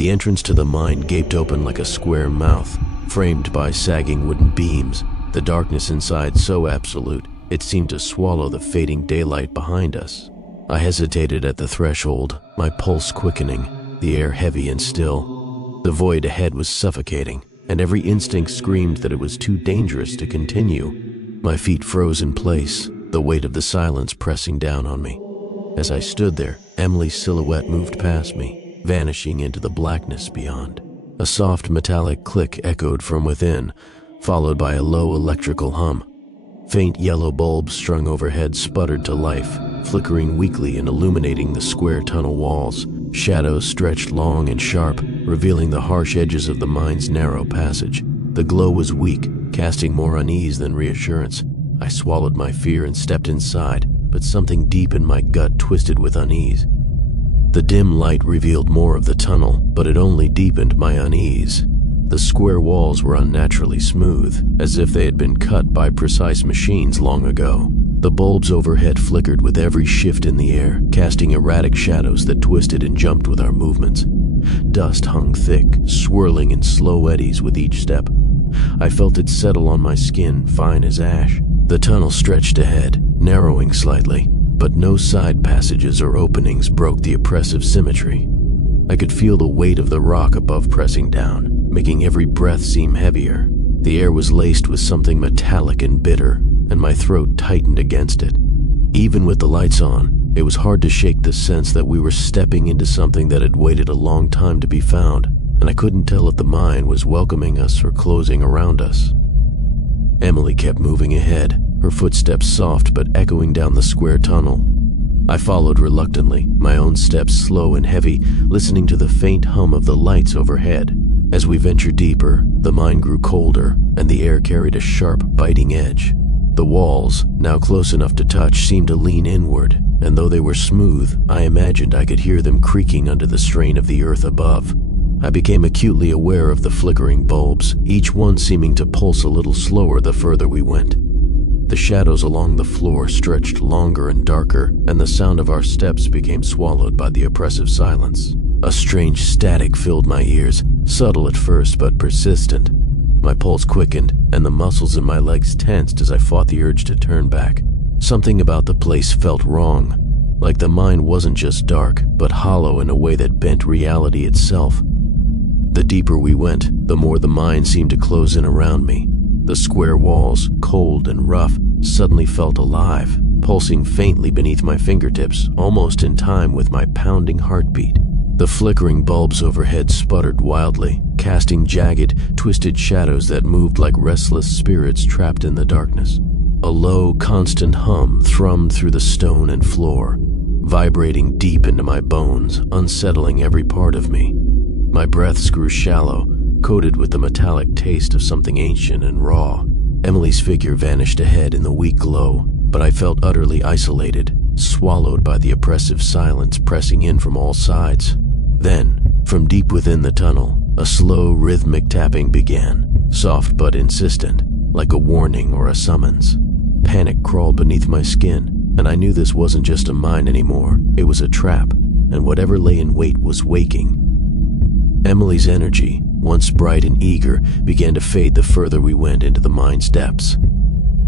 The entrance to the mine gaped open like a square mouth, framed by sagging wooden beams, the darkness inside so absolute it seemed to swallow the fading daylight behind us. I hesitated at the threshold, my pulse quickening, the air heavy and still. The void ahead was suffocating, and every instinct screamed that it was too dangerous to continue. My feet froze in place, the weight of the silence pressing down on me. As I stood there, Emily's silhouette moved past me, vanishing into the blackness beyond. A soft metallic click echoed from within, followed by a low electrical hum. Faint yellow bulbs strung overhead sputtered to life, flickering weakly and illuminating the square tunnel walls. Shadows stretched long and sharp, revealing the harsh edges of the mine's narrow passage. The glow was weak, casting more unease than reassurance. I swallowed my fear and stepped inside, but something deep in my gut twisted with unease. The dim light revealed more of the tunnel, but it only deepened my unease. The square walls were unnaturally smooth, as if they had been cut by precise machines long ago. The bulbs overhead flickered with every shift in the air, casting erratic shadows that twisted and jumped with our movements. Dust hung thick, swirling in slow eddies with each step. I felt it settle on my skin, fine as ash. The tunnel stretched ahead, narrowing slightly, but no side passages or openings broke the oppressive symmetry. I could feel the weight of the rock above pressing down, making every breath seem heavier. The air was laced with something metallic and bitter, and my throat tightened against it. Even with the lights on, it was hard to shake the sense that we were stepping into something that had waited a long time to be found, and I couldn't tell if the mine was welcoming us or closing around us. Emily kept moving ahead, her footsteps soft but echoing down the square tunnel. I followed reluctantly, my own steps slow and heavy, listening to the faint hum of the lights overhead. As we ventured deeper, the mine grew colder, and the air carried a sharp, biting edge. The walls, now close enough to touch, seemed to lean inward, and though they were smooth, I imagined I could hear them creaking under the strain of the earth above. I became acutely aware of the flickering bulbs, each one seeming to pulse a little slower the further we went. The shadows along the floor stretched longer and darker, and the sound of our steps became swallowed by the oppressive silence. A strange static filled my ears, subtle at first but persistent. My pulse quickened, and the muscles in my legs tensed as I fought the urge to turn back. Something about the place felt wrong, like the mine wasn't just dark, but hollow in a way that bent reality itself. The deeper we went, the more the mine seemed to close in around me. The square walls, cold and rough, suddenly felt alive, pulsing faintly beneath my fingertips, almost in time with my pounding heartbeat. The flickering bulbs overhead sputtered wildly, casting jagged, twisted shadows that moved like restless spirits trapped in the darkness. A low, constant hum thrummed through the stone and floor, vibrating deep into my bones, unsettling every part of me. My breaths grew shallow, coated with the metallic taste of something ancient and raw. Emily's figure vanished ahead in the weak glow, but I felt utterly isolated, swallowed by the oppressive silence pressing in from all sides. Then, from deep within the tunnel, a slow, rhythmic tapping began, soft but insistent, like a warning or a summons. Panic crawled beneath my skin, and I knew this wasn't just a mine anymore. It was a trap, and whatever lay in wait was waking. Emily's energy, once bright and eager, began to fade the further we went into the mine's depths.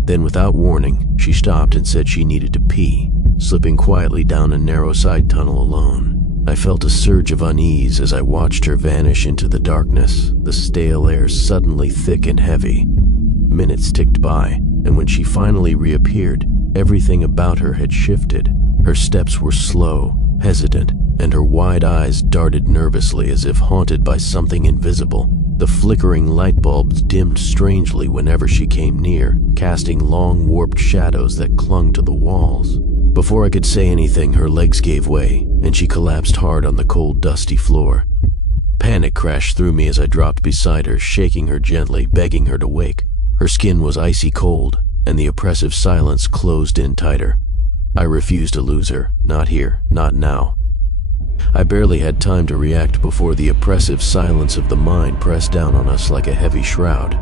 Then, without warning, she stopped and said she needed to pee, slipping quietly down a narrow side tunnel alone. I felt a surge of unease as I watched her vanish into the darkness, the stale air suddenly thick and heavy. Minutes ticked by, and when she finally reappeared, everything about her had shifted. Her steps were slow, hesitant, and her wide eyes darted nervously as if haunted by something invisible. The flickering light bulbs dimmed strangely whenever she came near, casting long, warped shadows that clung to the walls. Before I could say anything, her legs gave way, and she collapsed hard on the cold, dusty floor. Panic crashed through me as I dropped beside her, shaking her gently, begging her to wake. Her skin was icy cold, and the oppressive silence closed in tighter. I refused to lose her, not here, not now. I barely had time to react before the oppressive silence of the mine pressed down on us like a heavy shroud.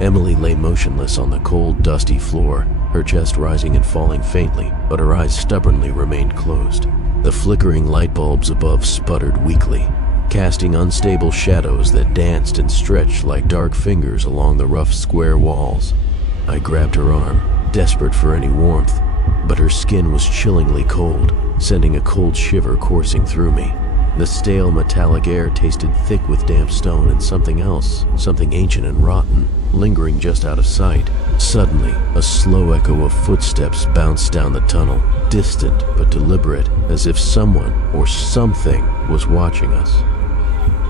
Emily lay motionless on the cold, dusty floor, her chest rising and falling faintly, but her eyes stubbornly remained closed. The flickering light bulbs above sputtered weakly. casting unstable shadows that danced and stretched like dark fingers along the rough square walls. I grabbed her arm, desperate for any warmth, but her skin was chillingly cold, sending a cold shiver coursing through me. The stale metallic air tasted thick with damp stone and something else, something ancient and rotten, lingering just out of sight. Suddenly, a slow echo of footsteps bounced down the tunnel, distant but deliberate, as if someone or something was watching us.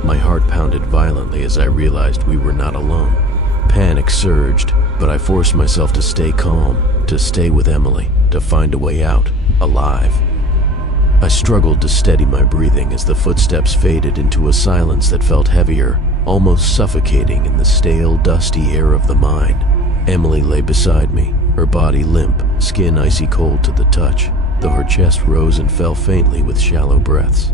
My heart pounded violently as I realized we were not alone. Panic surged, but I forced myself to stay calm, to stay with Emily, to find a way out, alive. I struggled to steady my breathing as the footsteps faded into a silence that felt heavier, almost suffocating in the stale, dusty air of the mine. Emily lay beside me, her body limp, skin icy cold to the touch, though her chest rose and fell faintly with shallow breaths.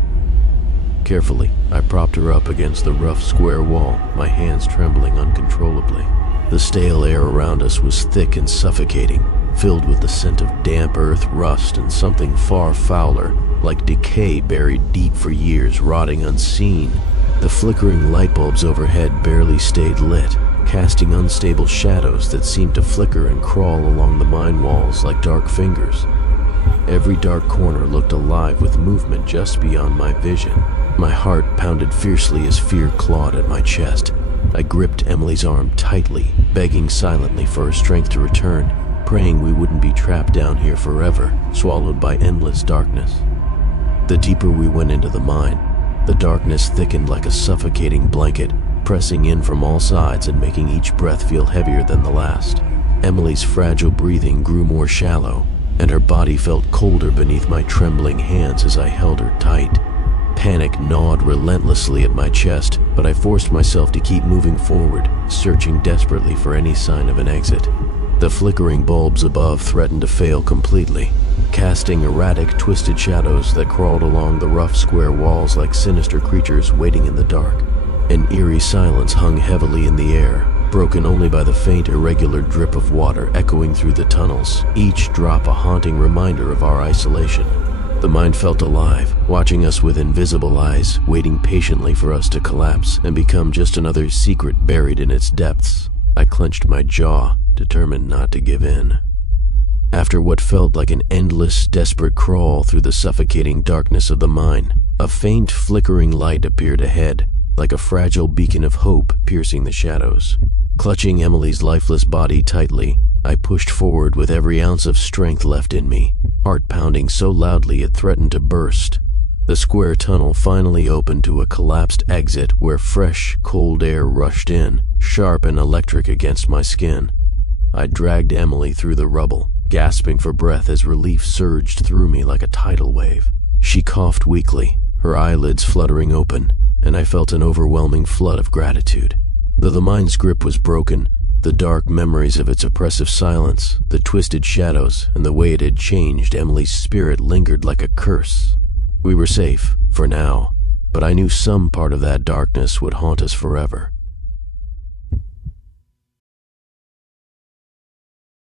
Carefully, I propped her up against the rough square wall, my hands trembling uncontrollably. The stale air around us was thick and suffocating, filled with the scent of damp earth, rust, and something far fouler, like decay buried deep for years, rotting unseen. The flickering light bulbs overhead barely stayed lit, casting unstable shadows that seemed to flicker and crawl along the mine walls like dark fingers. Every dark corner looked alive with movement just beyond my vision. My heart pounded fiercely as fear clawed at my chest. I gripped Emily's arm tightly, begging silently for her strength to return, praying we wouldn't be trapped down here forever, swallowed by endless darkness. The deeper we went into the mine, the darkness thickened like a suffocating blanket, pressing in from all sides and making each breath feel heavier than the last. Emily's fragile breathing grew more shallow, and her body felt colder beneath my trembling hands as I held her tight. Panic gnawed relentlessly at my chest, but I forced myself to keep moving forward, searching desperately for any sign of an exit. The flickering bulbs above threatened to fail completely, casting erratic, twisted shadows that crawled along the rough square walls like sinister creatures waiting in the dark. An eerie silence hung heavily in the air, broken only by the faint, irregular drip of water echoing through the tunnels, each drop a haunting reminder of our isolation. The mine felt alive, watching us with invisible eyes, waiting patiently for us to collapse and become just another secret buried in its depths. I clenched my jaw, determined not to give in. After what felt like an endless, desperate crawl through the suffocating darkness of the mine, a faint, flickering light appeared ahead, like a fragile beacon of hope piercing the shadows. Clutching Emily's lifeless body tightly, I pushed forward with every ounce of strength left in me, heart pounding so loudly it threatened to burst. The square tunnel finally opened to a collapsed exit where fresh, cold air rushed in, sharp and electric against my skin. I dragged Emily through the rubble, gasping for breath as relief surged through me like a tidal wave. She coughed weakly, her eyelids fluttering open, and I felt an overwhelming flood of gratitude. Though the mine's grip was broken, the dark memories of its oppressive silence, the twisted shadows, and the way it had changed Emily's spirit lingered like a curse. We were safe, for now, but I knew some part of that darkness would haunt us forever.